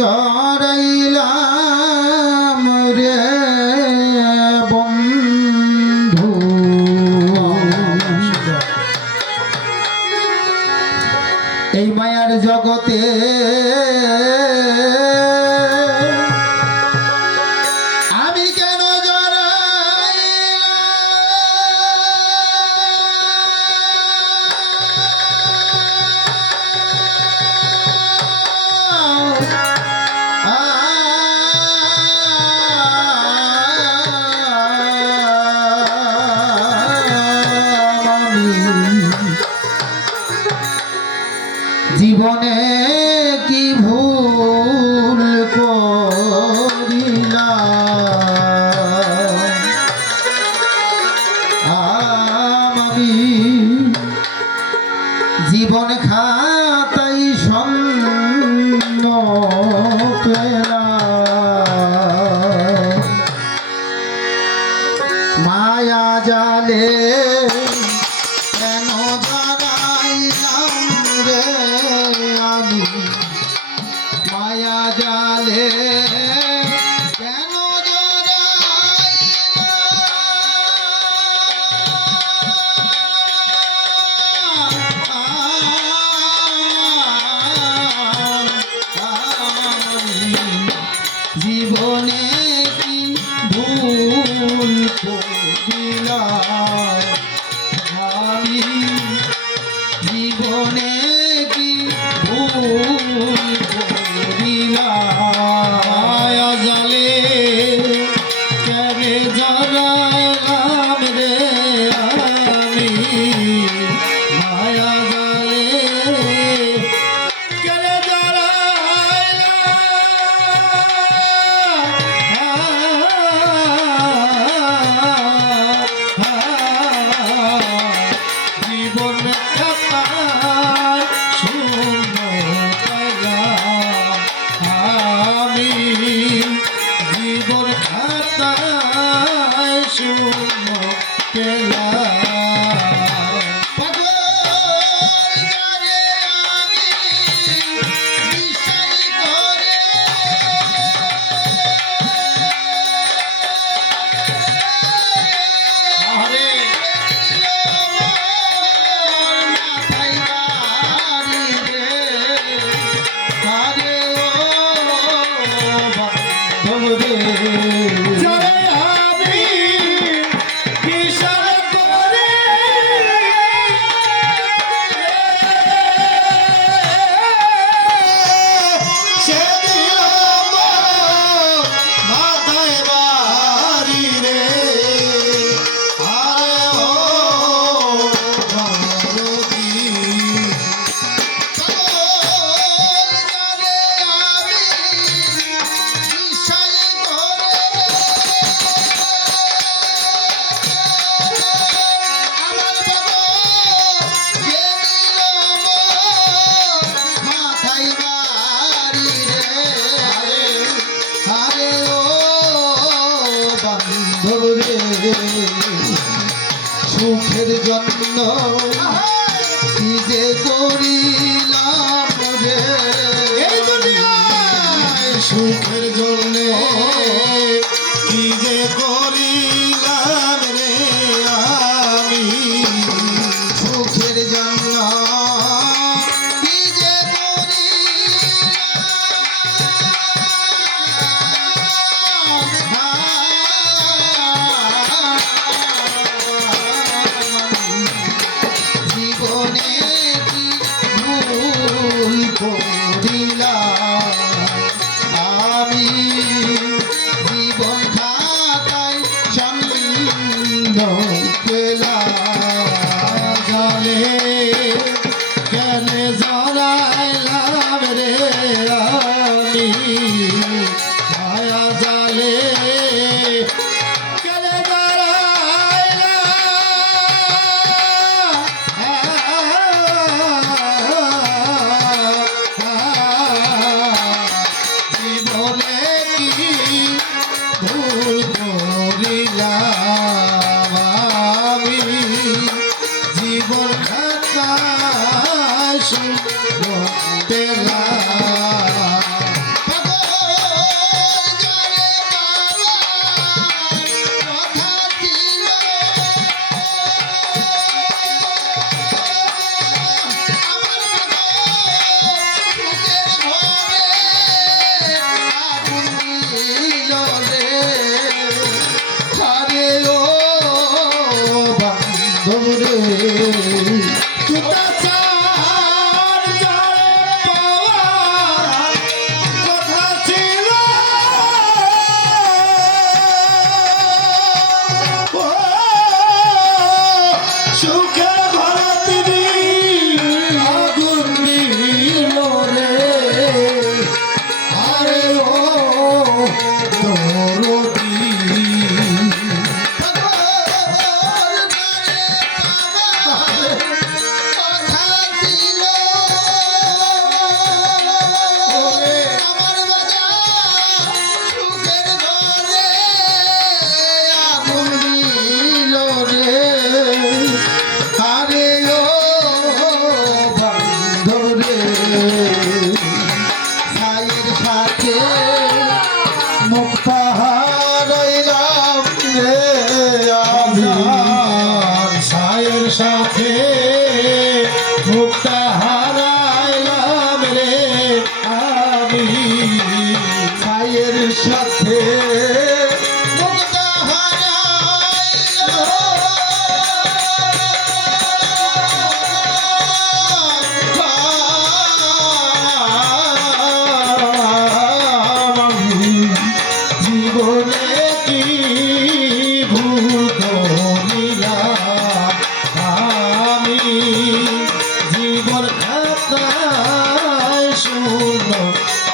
জড়াইলাম রে বন্ধু। এই মায়ার জগতে জীবন খাতাই সন্ন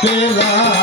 pela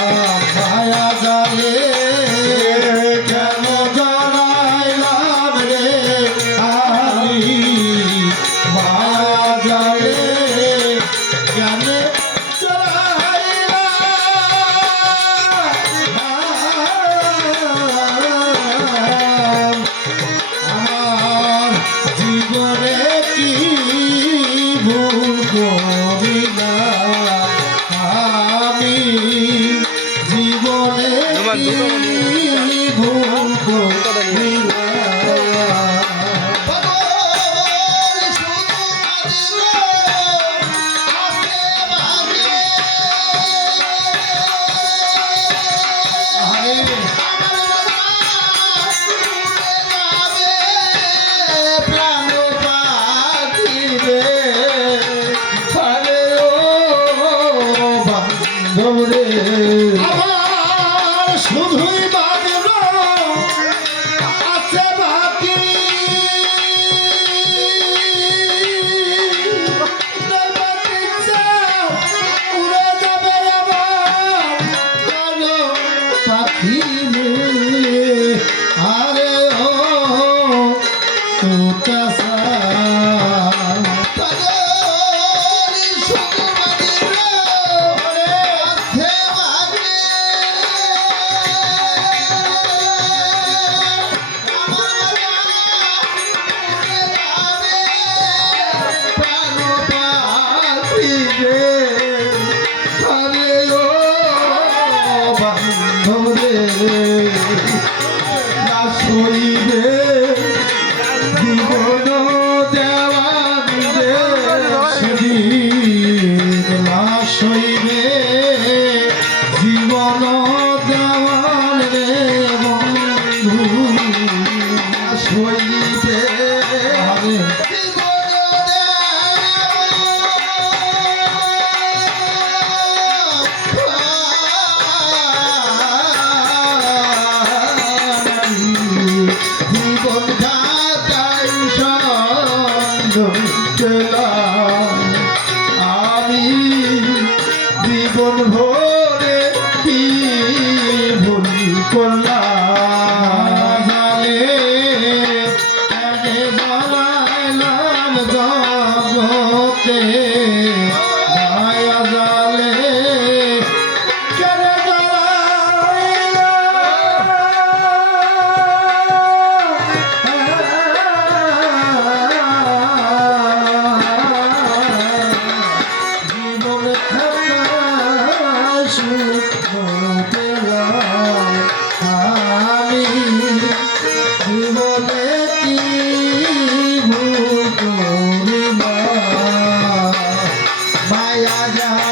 শরীরে জীবন ভরে কি ভুল आया जहाँ